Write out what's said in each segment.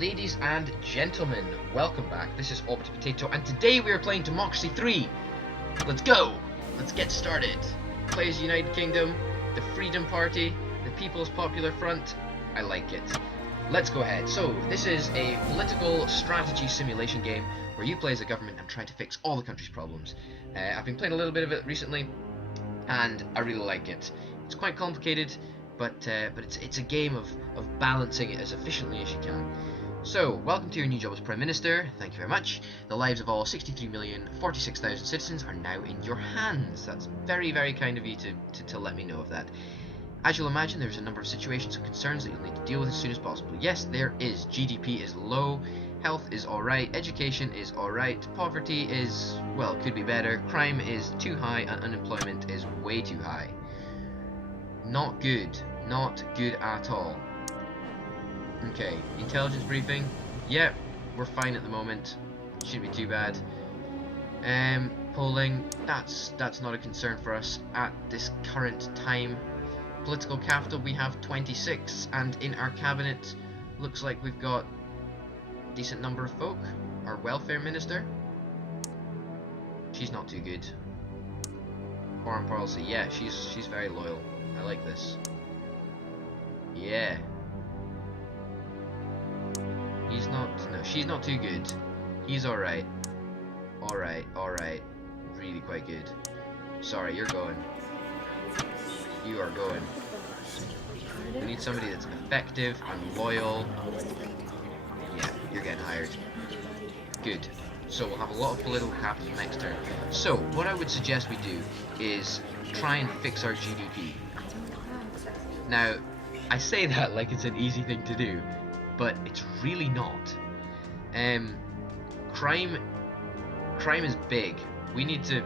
Ladies and gentlemen, welcome back. This is Orbit Potato, and today we are playing Democracy 3. Let's go! Let's get started. Players United Kingdom, the Freedom Party, the People's Popular Front. I like it. Let's go ahead. So, this is a political strategy simulation game where you play as a government and try to fix all the country's problems. I've been playing a little bit of it recently, and I really like it. It's quite complicated, but it's a game of balancing it as efficiently as you can. So, welcome to your new job as Prime Minister. Thank you very much. The lives of all 63,046,000 citizens are now in your hands. That's very, very kind of you to let me know of that. As you'll imagine, there's a number of situations and concerns that you'll need to deal with as soon as possible. Yes, there is. GDP is low, health is alright, education is alright, poverty is, well, could be better, crime is too high, and unemployment is way too high. Not good. Not good at all. Okay, intelligence briefing. Yep, we're fine at the moment. Shouldn't be too bad. Polling, that's not a concern for us at this current time. Political capital, we have 26, and in our cabinet, looks like we've got a decent number of folk. Our welfare minister, she's not too good. Foreign policy, yeah, she's very loyal. I like this. Yeah. She's not too good. He's alright. Alright. Really quite good. Sorry, you're going. You are going. We need somebody that's effective and loyal. Yeah, you're getting hired. Good. So we'll have a lot of political capital next turn. So, what I would suggest we do is try and fix our GDP. Now, I say that like it's an easy thing to do, but it's really not. Crime is big. We need to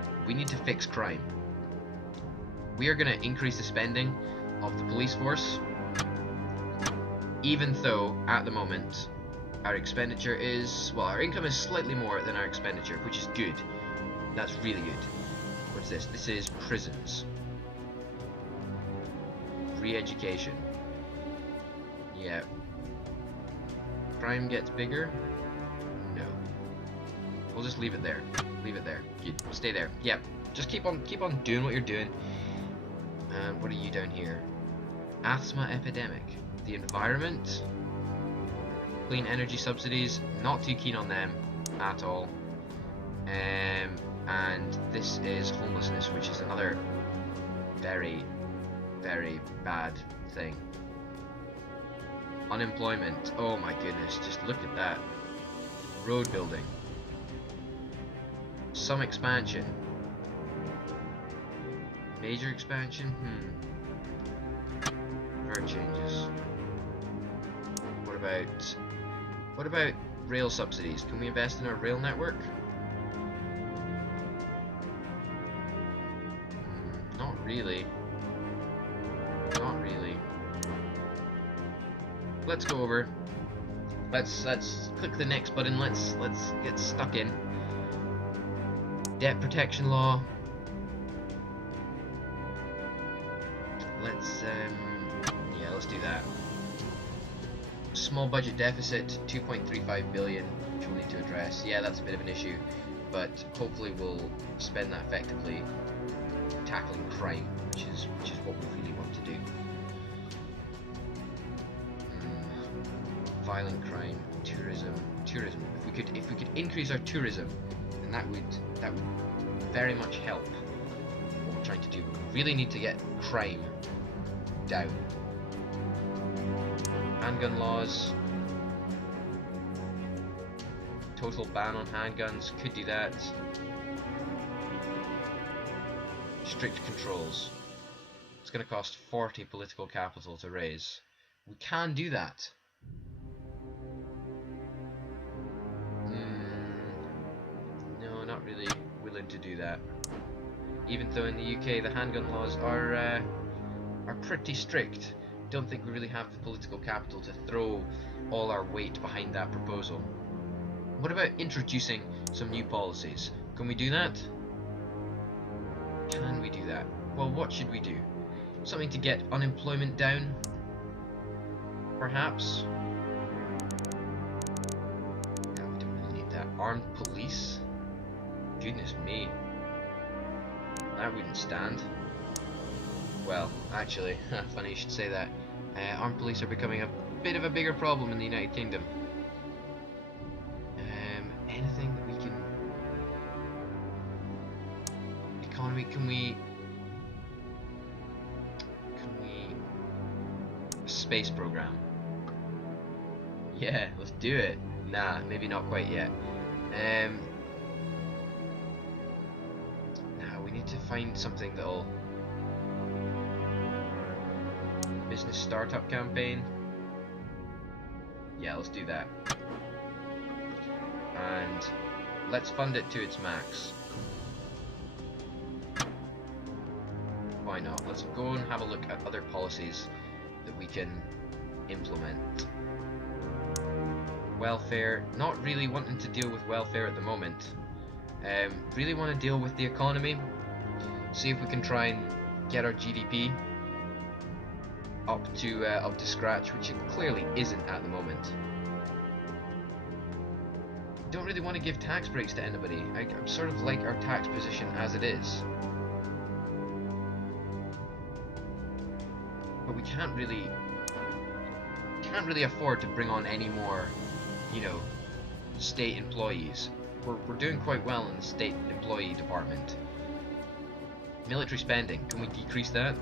fix crime. We are going to increase the spending of the police force, even though at the moment our expenditure is, well, our income is slightly more than our expenditure, which is good. That's really good. What's this? This is prisons. Re-education. Yeah. Crime gets bigger? No. We'll just leave it there. Leave it there. You stay there. Yep. Just keep on doing what you're doing. What are you down here? Asthma epidemic. The environment. Clean energy subsidies. Not too keen on them at all. And this is homelessness, which is another very, very bad thing. Unemployment. Oh my goodness, just look at that. Road building. Some expansion. Major expansion? Vert changes. What about rail subsidies? Can we invest in our rail network? Not really. Not really. Let's go over. Let's click the next button. Let's get stuck in. Debt protection law. Let's do that. Small budget deficit, 2.35 billion, which we'll need to address. Yeah, that's a bit of an issue, but hopefully we'll spend that effectively tackling crime, which is what we really want to do. Violent crime, tourism. If we could increase our tourism, then that would very much help what we're trying to do. We really need to get crime down. Handgun laws. Total ban on handguns. Could do that. Strict controls. It's going to cost 40 political capital to raise. We can do that. No, not really willing to do that. Even though in the UK the handgun laws are pretty strict. Don't think we really have the political capital to throw all our weight behind that proposal. What about introducing some new policies? Can we do that? Can we do that? Well, what should we do? Something to get unemployment down? Perhaps? armed police? Goodness me. That wouldn't stand. Well, actually, funny you should say that. Armed police are becoming a bit of a bigger problem in the United Kingdom. Anything that we can... Economy, can we... Space program. Yeah, let's do it. Nah, maybe not quite yet. Now we need to find something that'll... Business startup campaign. Yeah, let's do that. And let's fund it to its max. Why not? Let's go and have a look at other policies that we can implement. Welfare, not really wanting to deal with welfare at the moment. Really want to deal with the economy. See if we can try and get our GDP up to scratch, which it clearly isn't at the moment. Don't really want to give tax breaks to anybody. I'm sort of like our tax position as it is. But we can't really afford to bring on any more, you know, state employees. We're doing quite well in the state employee department. Military spending, can we decrease that?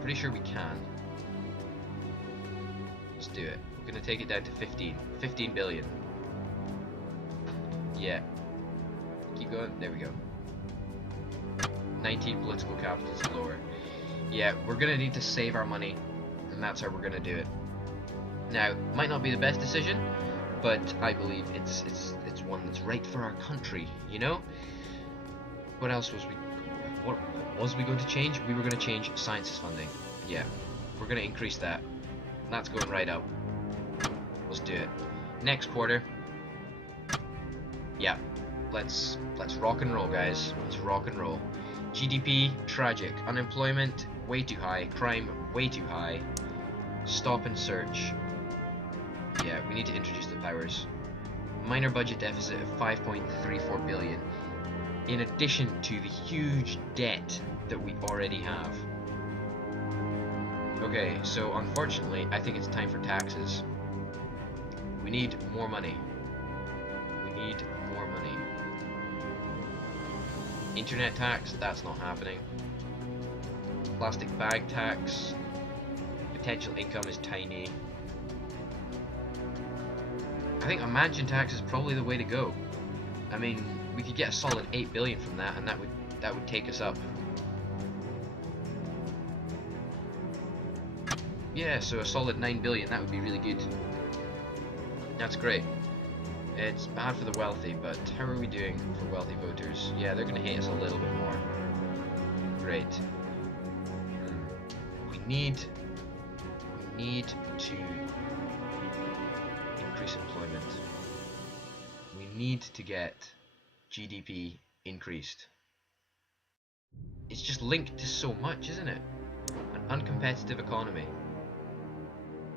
Pretty sure we can. Let's do it. We're going to take it down to 15 billion. Yeah. Keep going. There we go. 19 political capitals lower. Yeah, we're going to need to save our money, and that's how we're going to do it. Now, might not be the best decision, but I believe it's one that's right for our country, you know? What else was we... What was we going to change? We were going to change sciences funding. Yeah, we're going to increase that. That's going right up. Let's do it. Next quarter. Yeah, let's rock and roll, guys. Let's rock and roll. GDP, tragic. Unemployment, way too high. Crime, way too high. Stop and search. Yeah, we need to introduce the powers. Minor budget deficit of 5.34 billion. In addition to the huge debt that we already have. Okay, so unfortunately, I think it's time for taxes. We need more money. We need more money. Internet tax, that's not happening. Plastic bag tax. Potential income is tiny. I think a mansion tax is probably the way to go. I mean, we could get a solid 8 billion from that, and that would take us up. Yeah, so a solid 9 billion, that would be really good. That's great. It's bad for the wealthy, but how are we doing for wealthy voters? Yeah, they're going to hate us a little bit more. Great. We need to increase employment. We need to get GDP increased. It's just linked to so much, isn't it? An uncompetitive economy.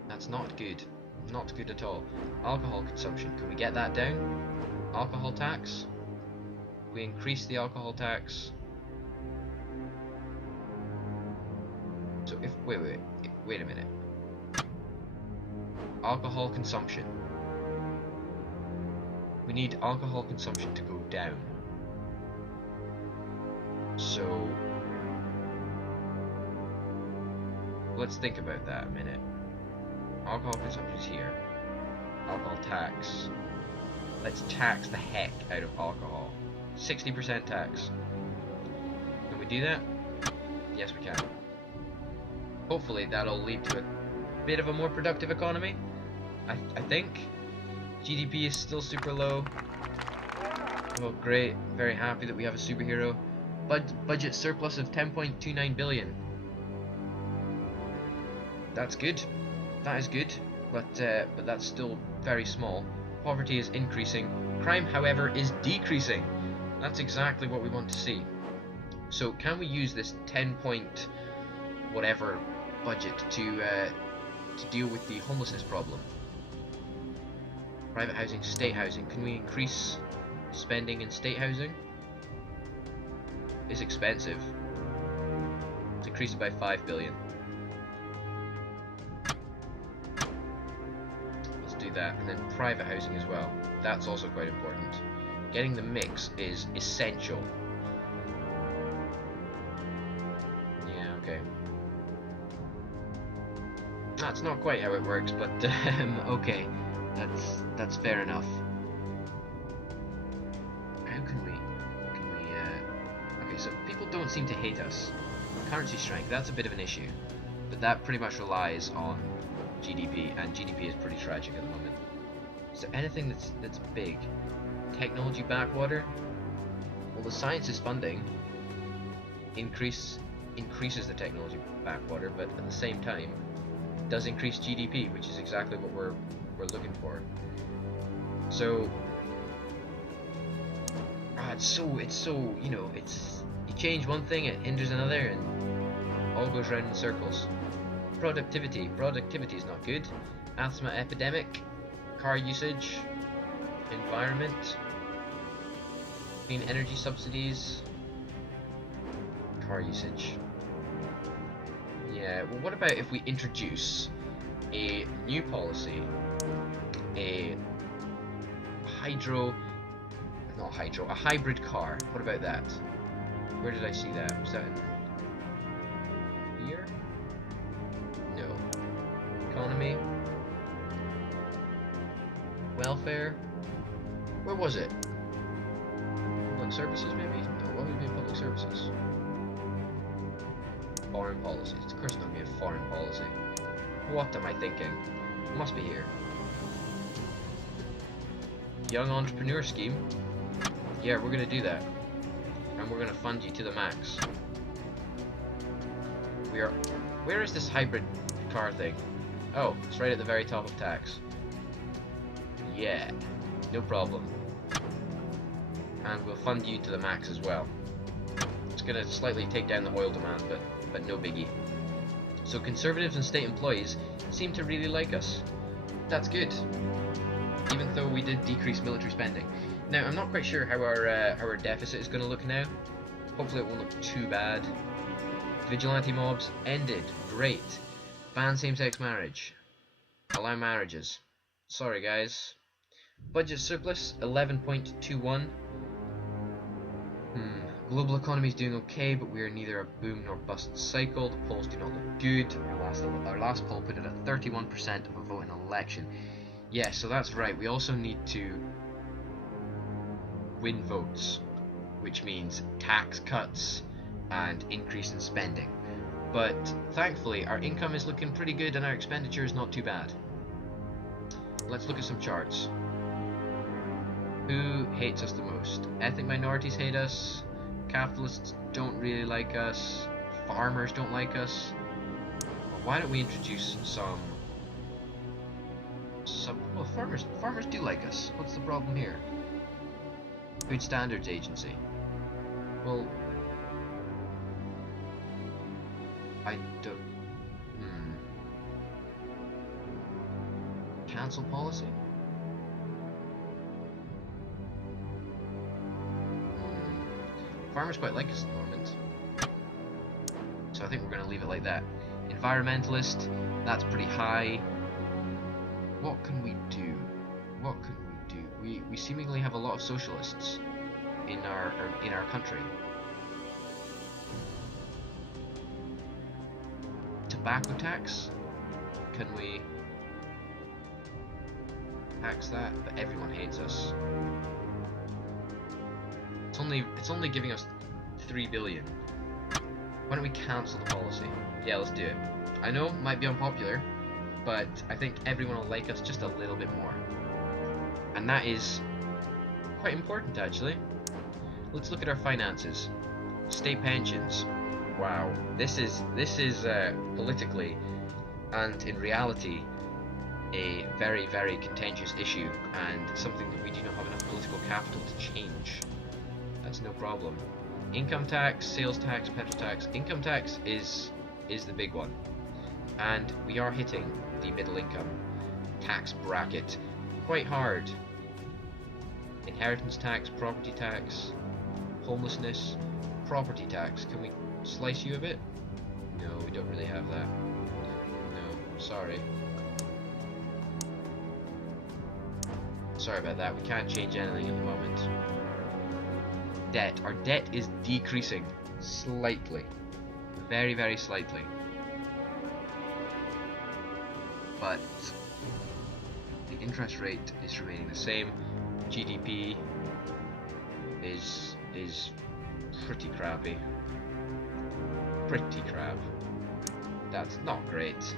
That's not good. Not good at all. Alcohol consumption. Can we get that down? Alcohol tax? We increase the alcohol tax. So if wait a minute. Alcohol consumption. We need alcohol consumption to go down. So let's think about that a minute. Alcohol consumption is here. Alcohol tax. Let's tax the heck out of alcohol. 60% tax. Can we do that? Yes, we can. Hopefully that'll lead to a bit of a more productive economy. I think. GDP is still super low. Well, great. Very happy that we have a superhero. Budget surplus of 10.29 billion. That's good. That is good, but that's still very small. Poverty is increasing. Crime, however, is decreasing. That's exactly what we want to see. So, can we use this 10-point whatever budget to deal with the homelessness problem? Private housing, state housing. Can we increase spending in state housing? It's expensive. Let's increase it by 5 billion. Let's do that. And then private housing as well. That's also quite important. Getting the mix is essential. Yeah, okay. That's not quite how it works, but okay. That's fair enough. How can we okay, so people don't seem to hate us. Currency strength, that's a bit of an issue. But that pretty much relies on GDP, and GDP is pretty tragic at the moment. Is there anything that's big? Technology backwater? Well, the sciences funding increases the technology backwater, but at the same time does increase GDP, which is exactly what we're looking for. So it's so you know, you change one thing, it hinders another, and all goes round in circles. Productivity is not good. Asthma epidemic, car usage, environment, clean energy subsidies, car usage. Yeah, well, what about if we introduce a new policy, a hybrid car? What about that? Where did I see that? Was that in here? No. Economy? Welfare? Where was it? Public services, maybe? No, what would be public services? Foreign policies. Of course it's going to be a foreign policy. What am I thinking? It must be here. Young entrepreneur scheme. Yeah, we're going to do that. And we're going to fund you to the max. Where is this hybrid car thing? Oh, it's right at the very top of tax. Yeah, no problem. And we'll fund you to the max as well. It's going to slightly take down the oil demand, but no biggie. So conservatives and state employees seem to really like us. That's good. Even though we did decrease military spending. Now, I'm not quite sure how our deficit is going to look now. Hopefully it won't look too bad. Vigilante mobs ended. Great. Ban same-sex marriage. Allow marriages. Sorry, guys. Budget surplus, 11.21. Global economy is doing okay, but we are neither a boom nor bust cycle. The polls do not look good. Our last poll put it at 31% of a vote in an election. Yeah, so that's right. We also need to win votes, which means tax cuts and increase in spending. But thankfully, our income is looking pretty good and our expenditure is not too bad. Let's look at some charts. Who hates us the most? Ethnic minorities hate us. Capitalists don't really like us. Farmers don't like us. Well, why don't we introduce some well, farmers do like us. What's the problem here? Food Standards Agency. Well, I don't. Cancel policy? Farmers quite like us at the moment, so I think we're going to leave it like that. Environmentalist, that's pretty high. What can we do? What can we do? We seemingly have a lot of socialists in our country. Tobacco tax? Can we tax that? But everyone hates us. It's only giving us 3 billion. Why don't we cancel the policy? Yeah, let's do it. I know, it might be unpopular, but I think everyone will like us just a little bit more. And that is quite important, actually. Let's look at our finances. State pensions. Wow, this is politically and in reality a very, very contentious issue, and something that we do not have enough political capital to change. That's no problem. Income tax, sales tax, petrol tax. Income tax is the big one, and we are hitting the middle income tax bracket. quite hard. Inheritance tax, property tax, homelessness, property tax. Can we slice you a bit? No, we don't really have that. No, sorry. Sorry about that, we can't change anything at the moment. Debt. Our debt is decreasing slightly. Very, very slightly. But the interest rate is remaining the same. GDP is pretty crappy. Pretty crap. That's not great.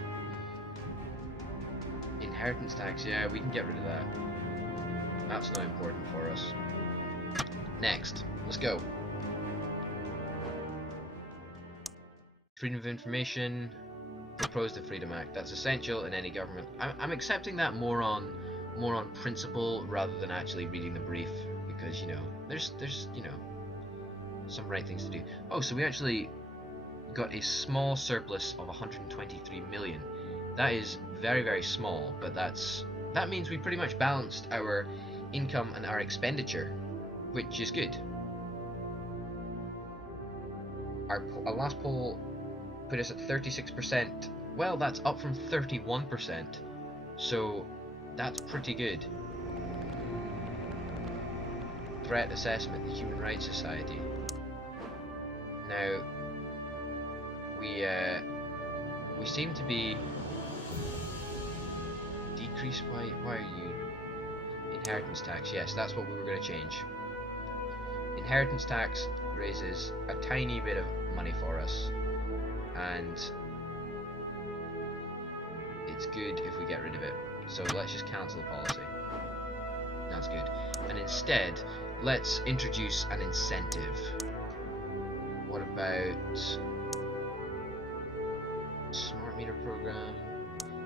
Inheritance tax, yeah, we can get rid of that. That's not important for us. Next, let's go. Freedom of information. Propose the Freedom Act. That's essential in any government. I'm accepting that more on principle rather than actually reading the brief, because you know there's you know some right things to do. Oh, so we actually got a small surplus of 123 million. That is very, very small, but that means we pretty much balanced our income and our expenditure, which is good. Our last poll put us at 36%. Well, that's up from 31%, so that's pretty good. Threat assessment, the Human Rights Society. Now, we seem to be decreased. Why are you? Inheritance tax. Yes, that's what we were going to change. Inheritance tax raises a tiny bit of money for us, and it's good if we get rid of it. So let's just cancel the policy. That's good. And instead, let's introduce an incentive. What about smart meter program,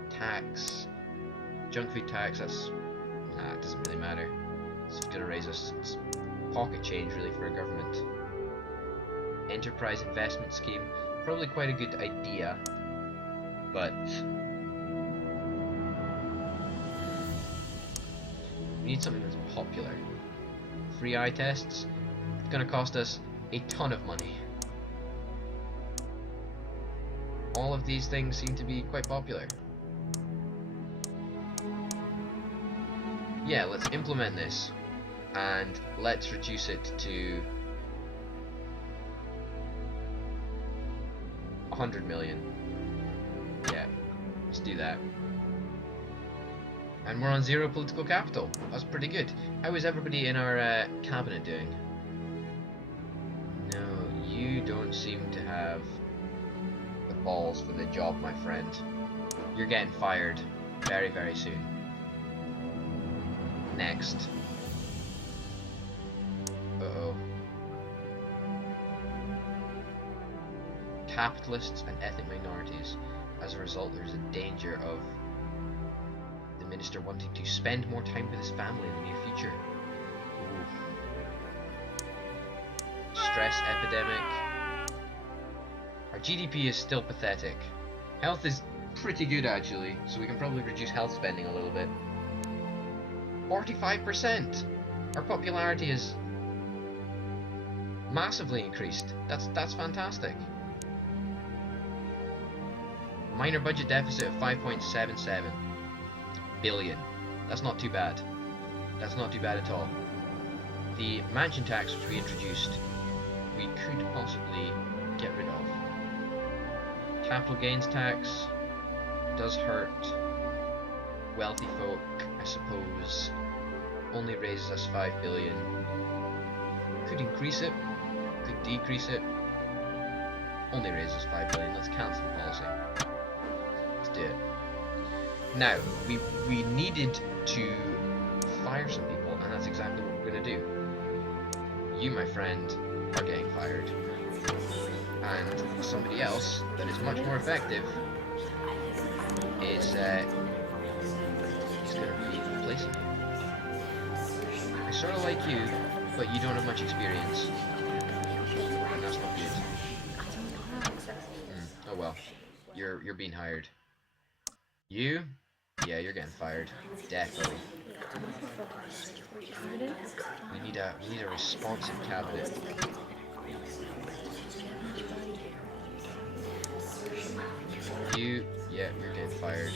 tax, junk food tax? That's it doesn't really matter. It's gonna raise us. It's pocket change really for a government. Enterprise investment scheme, probably quite a good idea, but we need something that's popular. Free eye tests, it's gonna cost us a ton of money. All of these things seem to be quite popular. Yeah, let's implement this, and let's reduce it to 100 million. Yeah, let's do that. And we're on 0 political capital. That's pretty good. How is everybody in our cabinet doing? No, you don't seem to have the balls for the job, my friend. You're getting fired very, very soon. Next. Uh-oh. Capitalists and ethnic minorities. As a result, there's a danger of the minister wanting to spend more time with his family in the near future. Ooh. Stress epidemic. Our GDP is still pathetic. Health is pretty good actually, so we can probably reduce health spending a little bit. 45%! Our popularity is massively increased. That's fantastic. Minor budget deficit of 5.77 billion. That's not too bad. That's not too bad at all. The mansion tax which we introduced, we could possibly get rid of. Capital gains tax does hurt wealthy folk, I suppose. Only raises us 5 billion. Could increase it, could decrease it. Only raises 5 billion. Let's cancel the policy. Let's do it. Now, we needed to fire some people, and that's exactly what we're going to do. You, my friend, are getting fired. And somebody else that is much more effective is going to be replacing you. I sort of like you, but you don't have much experience. And that's not good. Oh well. You're being hired. You? Yeah, you're getting fired. Definitely. We need a responsive cabinet. You, yeah, you're getting fired,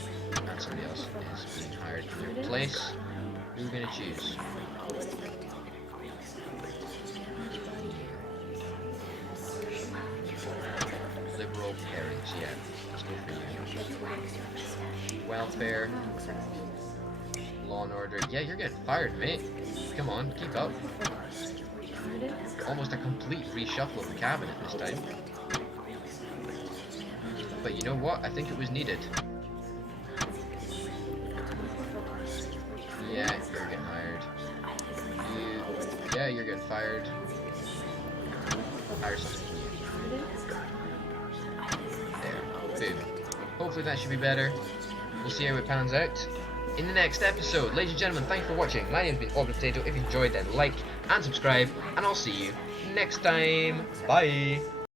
and somebody else is being hired in your place. Who are we gonna choose? Liberal parents, yeah. Let's go for you. Welfare. Law and order. Yeah, you're getting fired, mate. Come on, keep up. Almost a complete reshuffle of the cabinet this time. But you know what? I think it was needed. Yeah, you're getting hired. Yeah, you're getting fired. Hire something new. There. Boom. Hopefully that should be better. We'll see how it pans out in the next episode. Ladies and gentlemen, thanks for watching. My name's been OrbitPotato. If you enjoyed, then like and subscribe, and I'll see you next time. Bye!